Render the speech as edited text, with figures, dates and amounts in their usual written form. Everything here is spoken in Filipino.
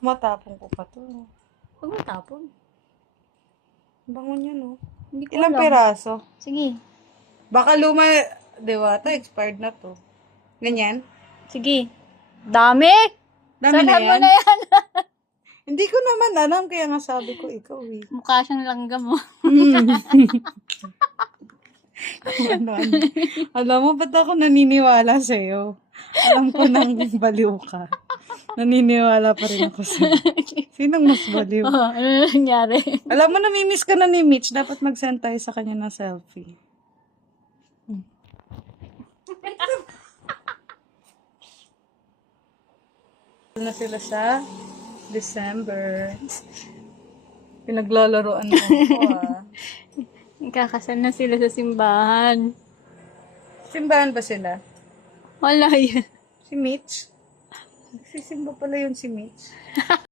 Matapong ko pa to. Huwag mo tapon. Bango niya, no? Hindi ko Ilang alam. peraso? Sige. Baka luma, Diwata, expired na to. Ganyan? Sige. Dami! Dami na Sarap mo yan? na yan. Hindi ko naman alam, kaya nga sabi ko, ikaw eh. Mukha siyang langgam mo. Ano. Alam mo, ba't ako naniniwala sa'yo? Alam ko nang baliw ka. Naniniwala pa rin ako sa'yo. Sinong mas baliw? Ano na nangyari? Alam mo, namimiss ka na ni Mitch. Dapat mag-send tayo sa kanya ng selfie. Na sila sa December. Pinaglalaroan mo ko, ah. Kakasal na sila sa simbahan. Simbahan ba sila? Wala yan. Si Mitch? Nagsisimba pala yun si Mitch.